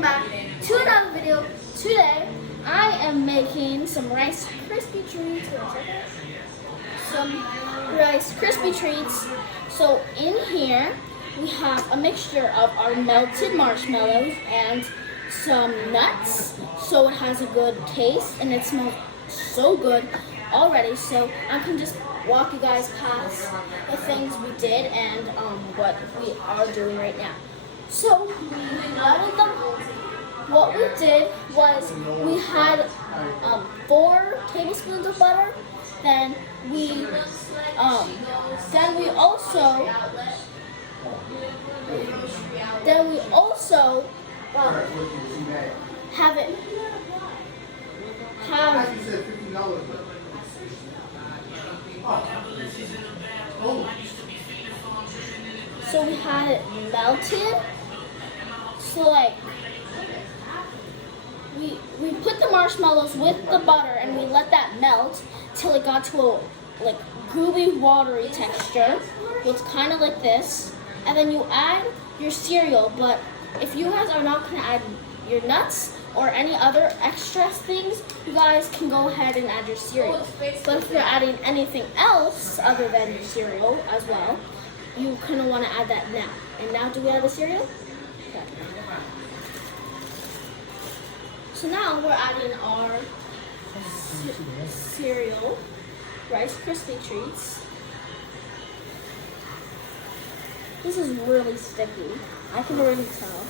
welcome back to another video. Today, I am making some Rice Krispie treats. Some Rice Krispie treats. So in here, we have a mixture of our melted marshmallows and some nuts. So it has a good taste and it smells so good already. So I can just walk you guys past the things we did and what we are doing right now. So what we did was we had 4 tablespoons of butter. Then we also so we had it melted. So like we put the marshmallows with the butter and we let that melt till it got to a like gooey, watery texture. It's kind of like this, and then you add your cereal. But if you guys are not going to add your nuts or any other extra things, you guys can go ahead and add your cereal. But if you're adding anything else other than your cereal as well, you kind of want to add that now. And now, do we add the cereal? Okay. So now we're adding our cereal, Rice Krispie treats. This is really sticky. I can already tell.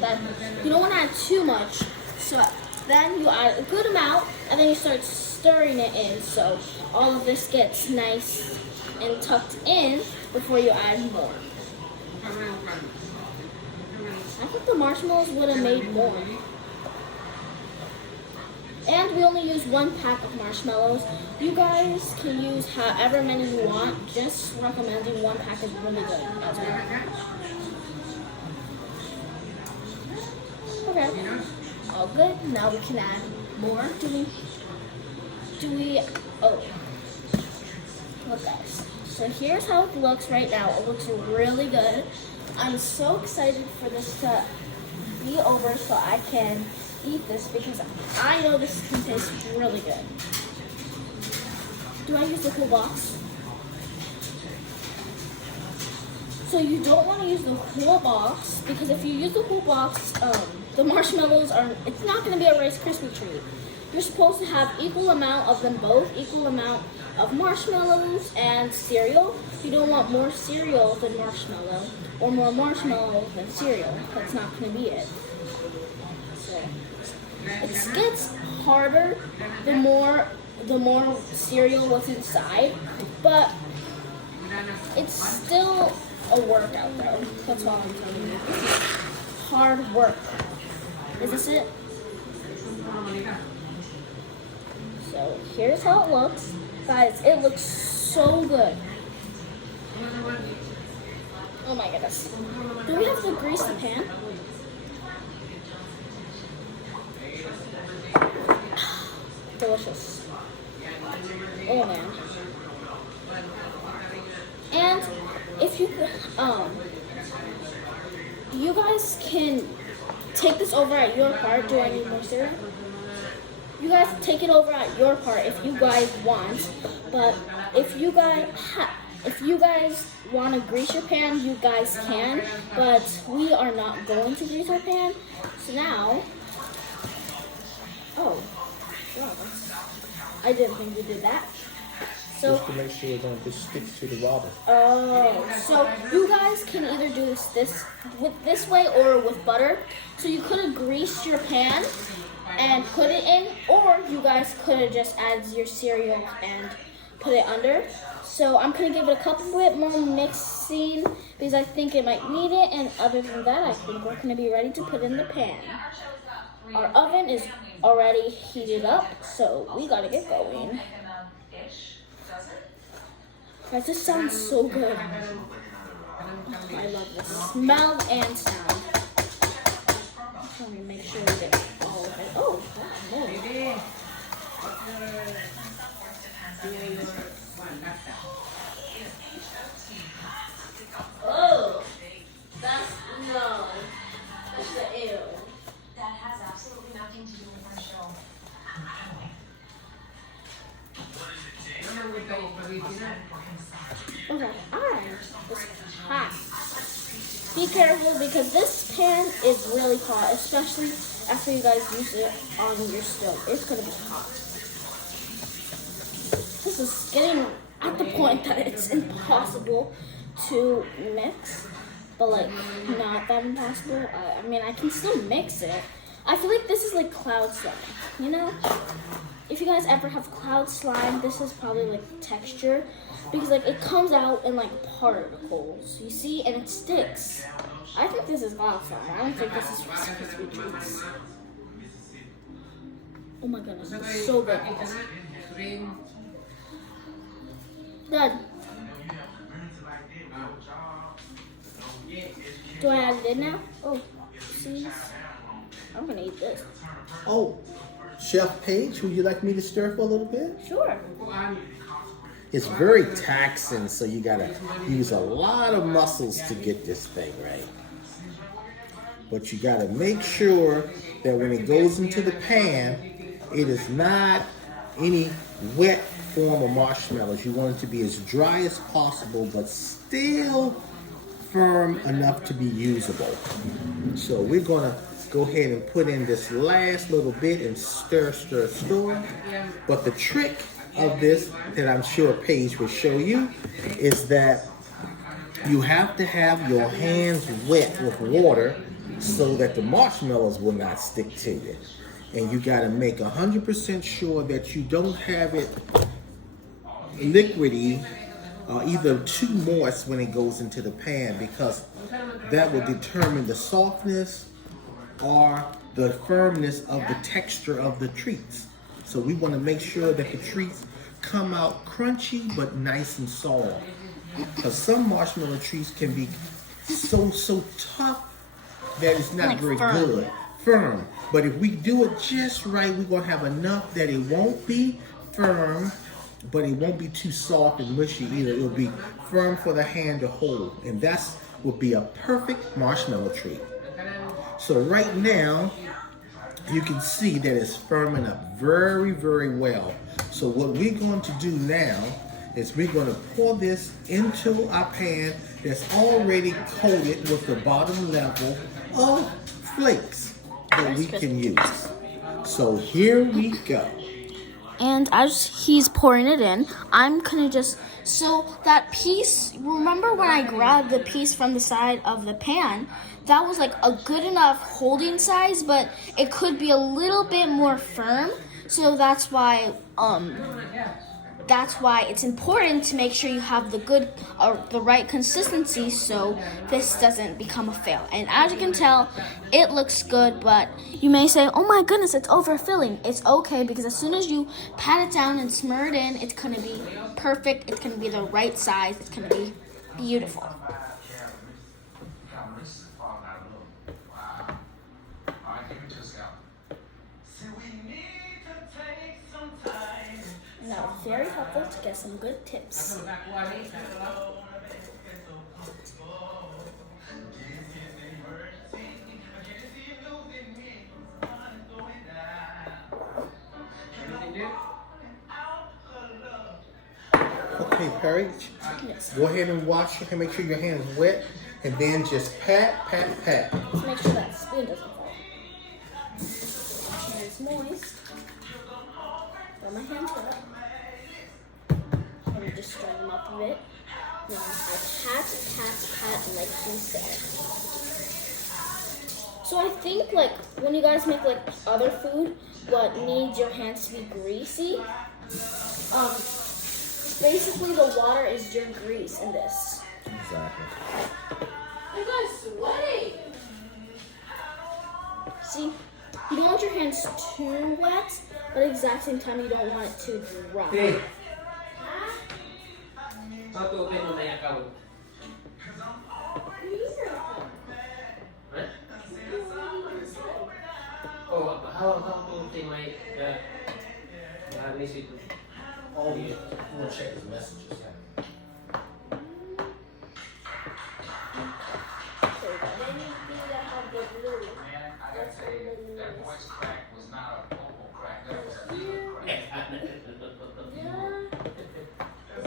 That you don't want to add too much. So then you add a good amount, and then you start stirring it in, so all of this gets nice and tucked in before you add more. I think the marshmallows would have made more. And we only use 1 pack of marshmallows. You guys can use however many you want. Just recommending 1 pack is really good as well. Okay, all good. Now we can add more. Look guys. So here's how it looks right now. It looks really good. I'm so excited for this to be over so I can eat this because I know this can taste really good. Do I use the whole box? So you don't want to use the whole box because if you use the whole box, the marshmallows it's not going to be a Rice Krispie treat. You're supposed to have equal amount of them both, equal amount of marshmallows and cereal. You don't want more cereal than marshmallow or more marshmallow than cereal. That's not going to be it. So it gets harder the more cereal was inside, but it's still a workout though. That's all I'm telling you. Hard work. Is this it? So here's how it looks. Guys, it looks so good. Oh my goodness. Do we have to grease the pan? Delicious. Oh man. And if you you guys can take this over at your part. Do I need more cereal? You guys take it over at your part if you guys want. But if you guys want to grease your pan, you guys can. But we are not going to grease our pan. So now, I didn't think we did that. So, just to make sure it don't just stick to the rubber. Oh, so you guys can either do this way or with butter. So you could have greased your pan and put it in, or you guys could have just added your cereal and put it under. So I'm gonna give it a couple bit more mixing because I think it might need it, and other than that, I think we're gonna be ready to put in the pan. Our oven is already heated up, so we gotta get going. Guys, this sounds so good. Oh, I love the smell and sound. Let me make sure we get all of it. Oh, Oh, that's no. That's the air. be careful because this pan is really hot, especially after you guys use it on your stove. It's gonna be hot. This is getting at the point that it's impossible to mix, but like not that impossible. I mean, I can still mix it. I feel like this is like cloud slime, you know? If you guys ever have cloud slime, this is probably like the texture because like it comes out in like particles, you see, and it sticks. I think this is cloud slime. I don't think this is Rice Krispie treats. Oh my goodness, it's so good. Done. Do I add it in now? Oh, see, I'm gonna eat this. Oh, Chef Paige, would you like me to stir for a little bit? Sure. It's very taxing, so you gotta use a lot of muscles to get this thing right. But you gotta make sure that when it goes into the pan, it is not any wet form of marshmallows. You want it to be as dry as possible, but still firm enough to be usable. So we're gonna go ahead and put in this last little bit and stir, stir, stir. But the trick of this that I'm sure Paige will show you is that you have to have your hands wet with water so that the marshmallows will not stick to you. And you gotta make 100% sure that you don't have it liquidy or either too moist when it goes into the pan, because that will determine the softness or the firmness of the texture of the treats. So we want to make sure that the treats come out crunchy but nice and soft. Because some marshmallow treats can be so tough that it's not Like very firm. good. Firm. But if we do it just right, we're going to have enough that it won't be firm, but it won't be too soft and mushy either. It will be firm for the hand to hold. And that's will be a perfect marshmallow treat. So right now, you can see that it's firming up very, very well. So what we're going to do now is we're going to pour this into our pan that's already coated with the bottom level of flakes that we can use. So here we go. And as he's pouring it in, I'm gonna just, so that piece, remember when I grabbed the piece from the side of the pan, that was like a good enough holding size, but it could be a little bit more firm. So that's why it's important to make sure you have the right consistency so this doesn't become a fail. And as you can tell, it looks good, but you may say, oh my goodness, it's overfilling. It's okay, because as soon as you pat it down and smear it in, it's gonna be perfect. It's gonna be the right size. It's gonna be beautiful. Now, very helpful to get some good tips. Okay, Perry, Yes. go ahead and wash and make sure your hand is wet, and then just pat, pat, pat. Let's make sure that spoon doesn't fall. And it's moist. Throw my hands up. Let me just stir them up a bit. Now I pat, like you said. So I think like when you guys make like other food, what needs your hands to be greasy, basically the water is your grease in this. Exactly. You guys sweating. See, you don't want your hands too wet, but at the exact same time you don't want it too dry. Satu pin mo na yung account. Oh, how to say my message? Oh, yeah. We'll check his messages.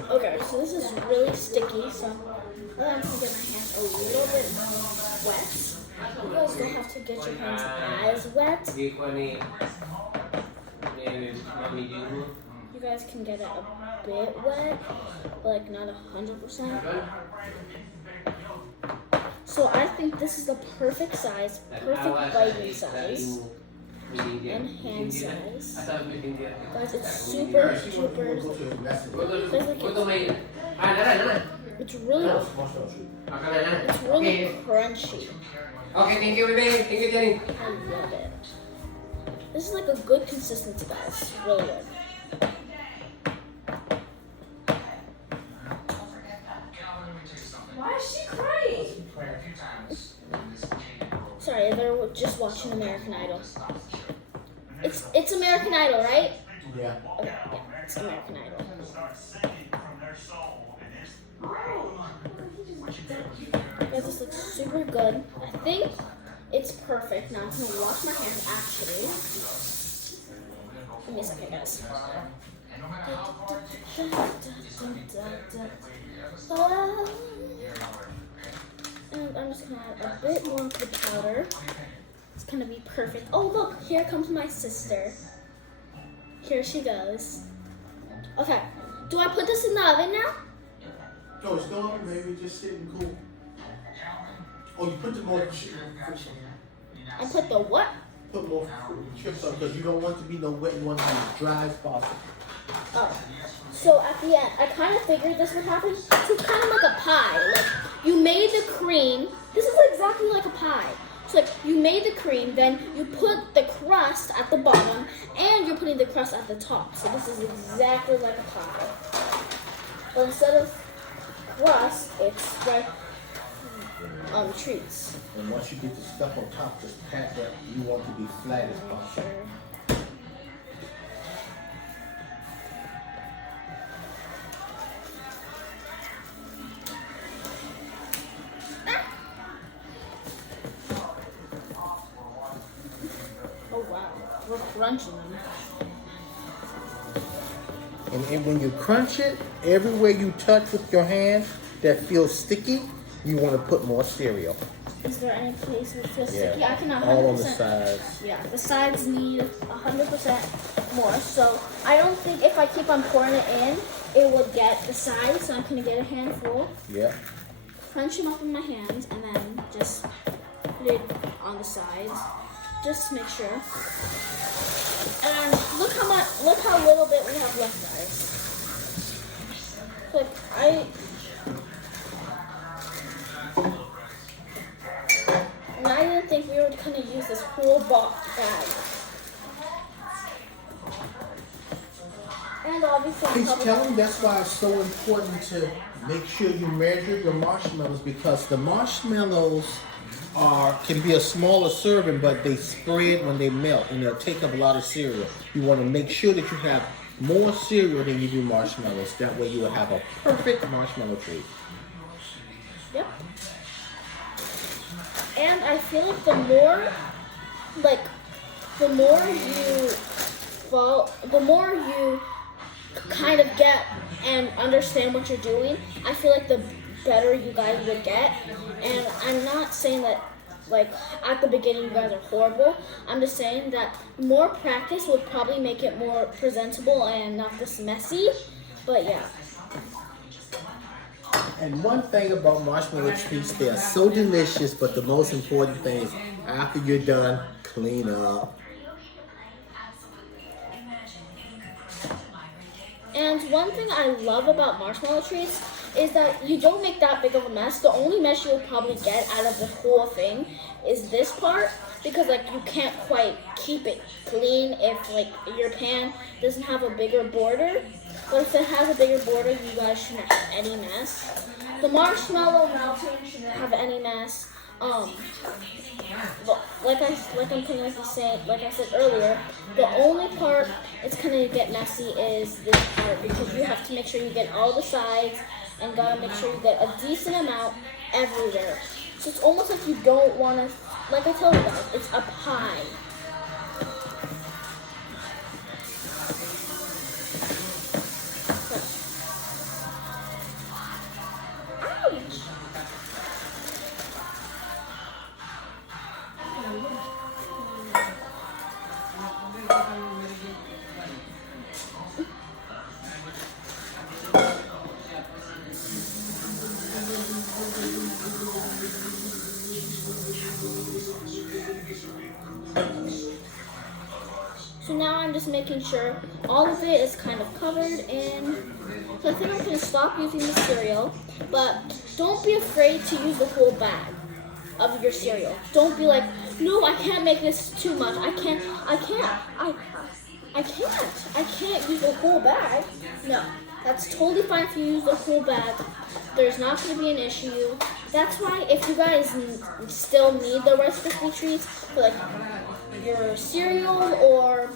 Okay, so this is really sticky, so I'm gonna get my hands a little bit wet. You guys don't have to get your hands as wet. Hindi ko ni Mami Jun. You guys can get it a bit wet, but like not 100%. So I think this is the perfect size, perfect biting size, and hand size. Guys, it's super, super. It's really crunchy. Okay, thank you, baby. Thank you, Jenny. I love it. This is like a good consistency, guys. It's really good. Why is she crying? Sorry, they're just watching American Idol. It's American Idol, right? Yeah. Okay, yeah, it's American Idol. Guys, this looks super good. I think it's perfect. Now I'm gonna wash my hands actually. Give me a second, guys. And I'm just gonna add a bit more of the powder. It's gonna be perfect. Oh look, here comes my sister. Here she goes. Okay, do I put this in the oven now? No, it's going on, baby. Just sit and cool. Oh, you put the more I put the what? put more chips on because you don't want to be no wet. You want to be as dry as possible. Oh. So at the end, I kind of figured this would happen. So it's kind of like a pie. Like you made the cream. This is exactly like a pie. So like you made the cream, then you put the crust at the bottom, and you're putting the crust at the top. So this is exactly like a pie. But instead of crust, it's like treats. And once you get the stuff on top, just pat that. You want to be flat as possible. Sure. Oh wow, we're crunching them. And when you crunch it, everywhere you touch with your hand that feels sticky, you want to put more cereal. Is there any place where it feels sticky? I cannot 100%. All on the sides. Yeah, the sides need 100% more. So I don't think if I keep on pouring it in, it will get the sides. So I'm gonna get a handful, Yeah. crunch them up in my hands, and then just put it on the sides. Just make sure. And look how little bit we have left, guys. Look, and I didn't think we were gonna use this whole box bag. And obviously, He's telling me that's why it's so important to make sure you measure your marshmallows because the marshmallows can be a smaller serving, but they spread when they melt and they'll take up a lot of cereal. You want to make sure that you have more cereal than you do marshmallows. That way you will have a perfect marshmallow treat. Yep. And I feel like the more you kind of get and understand what you're doing, I feel like the better you guys would get. And I'm not saying that like at the beginning you guys are horrible. I'm just saying that more practice would probably make it more presentable and not this messy. But yeah. And one thing about marshmallow treats, they're so delicious, but the most important thing is after you're done, clean up. And one thing I love about marshmallow treats is that you don't make that big of a mess. The only mess you'll probably get out of the whole thing is this part, because like you can't quite keep it clean if like your pan doesn't have a bigger border. But if it has a bigger border, you guys shouldn't have any mess. The marshmallow melting shouldn't have any mess. Like I said earlier, the only part it's gonna get messy is this part, because you have to make sure you get all the sides and gotta make sure you get a decent amount everywhere. So it's almost like you don't wanna, like I told you guys, it's a pie. just making sure all of it is kind of covered in. So I think I'm gonna stop using the cereal, but don't be afraid to use the whole bag of your cereal. Don't be like, no, I can't make this too much. I can't use the whole bag. No, that's totally fine if you use the whole bag. There's not going to be an issue. That's why if you guys still need the Rice Krispie treats for like your cereal, or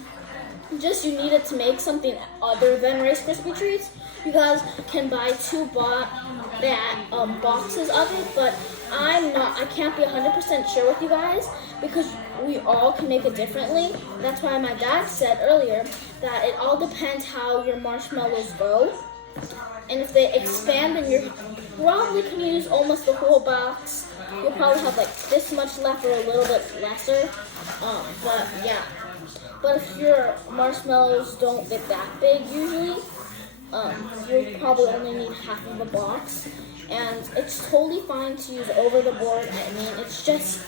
just you need it to make something other than Rice Krispie treats, you guys can buy two boxes of it. But I can't be 100% sure with you guys because we all can make it differently. That's why my dad said earlier that it all depends how your marshmallows go. And if they expand, then you probably can use almost the whole box. You'll probably have like this much left or a little bit lesser. But yeah. But if your marshmallows don't get that big usually, you'll probably only need half of a box. And it's totally fine to use over the board. I mean, it's just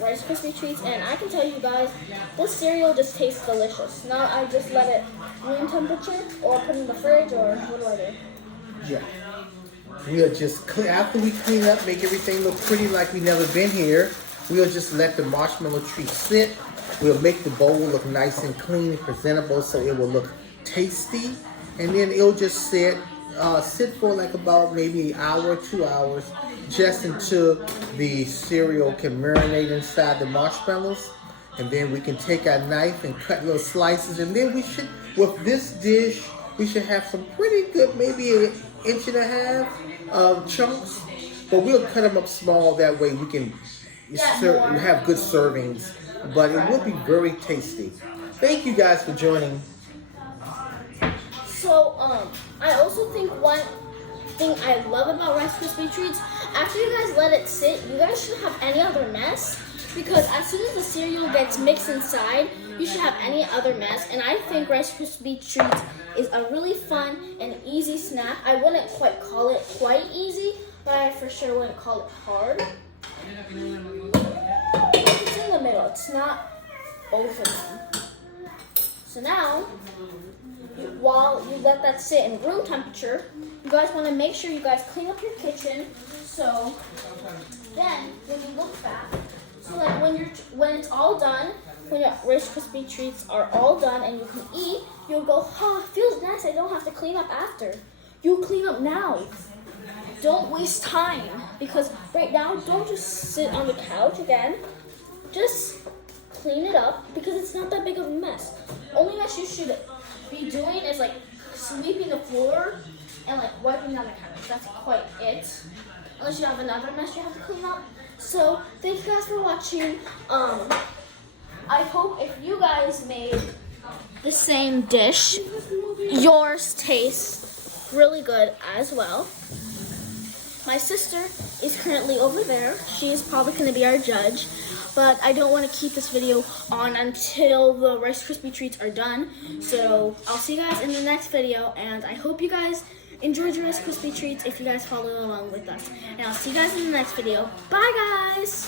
Rice Krispie treats, and I can tell you guys, this cereal just tastes delicious. Now I just let it room temperature, or put it in the fridge, or what do I do? Yeah. We'll just, after we clean up, make everything look pretty like we never been here, we'll just let the marshmallow treat sit. We'll make the bowl look nice and clean and presentable so it will look tasty. And then it'll just sit for like about maybe an hour, 2 hours, just until the cereal can marinate inside the marshmallows. And then we can take our knife and cut little slices. And then we should, with this dish, we should have some pretty good, maybe 1.5 inches of chunks. But we'll cut them up small, that way we can have good servings. But it will be very tasty. Thank you guys for joining. So, I also think one thing I love about Rice Krispie treats, after you guys let it sit, you guys shouldn't have any other mess, because as soon as the cereal gets mixed inside, you should have any other mess. And I think Rice Krispie treats is a really fun and easy snack. I wouldn't quite call it quite easy, but I for sure wouldn't call it hard. It's in the middle. It's not both of them. So now, while you let that sit in room temperature, you guys want to make sure you guys clean up your kitchen. So then, when you look back, so like when it's all done, when your Rice Krispie treats are all done and you can eat, you'll go, oh, it feels nice. I don't have to clean up after. You clean up now. Don't waste time, because right now, don't just sit on the couch again. Just clean it up, because it's not that big of a mess. Only mess you should be doing is like sweeping the floor and like wiping down the counters. That's quite it. Unless you have another mess you have to clean up. So thank you guys for watching. I hope if you guys made the same dish, yours tastes really good as well. My sister is currently over there. She is probably going to be our judge. But I don't want to keep this video on until the Rice Krispie treats are done. So I'll see you guys in the next video. And I hope you guys enjoyed your Rice Krispie treats if you guys followed along with us. And I'll see you guys in the next video. Bye, guys!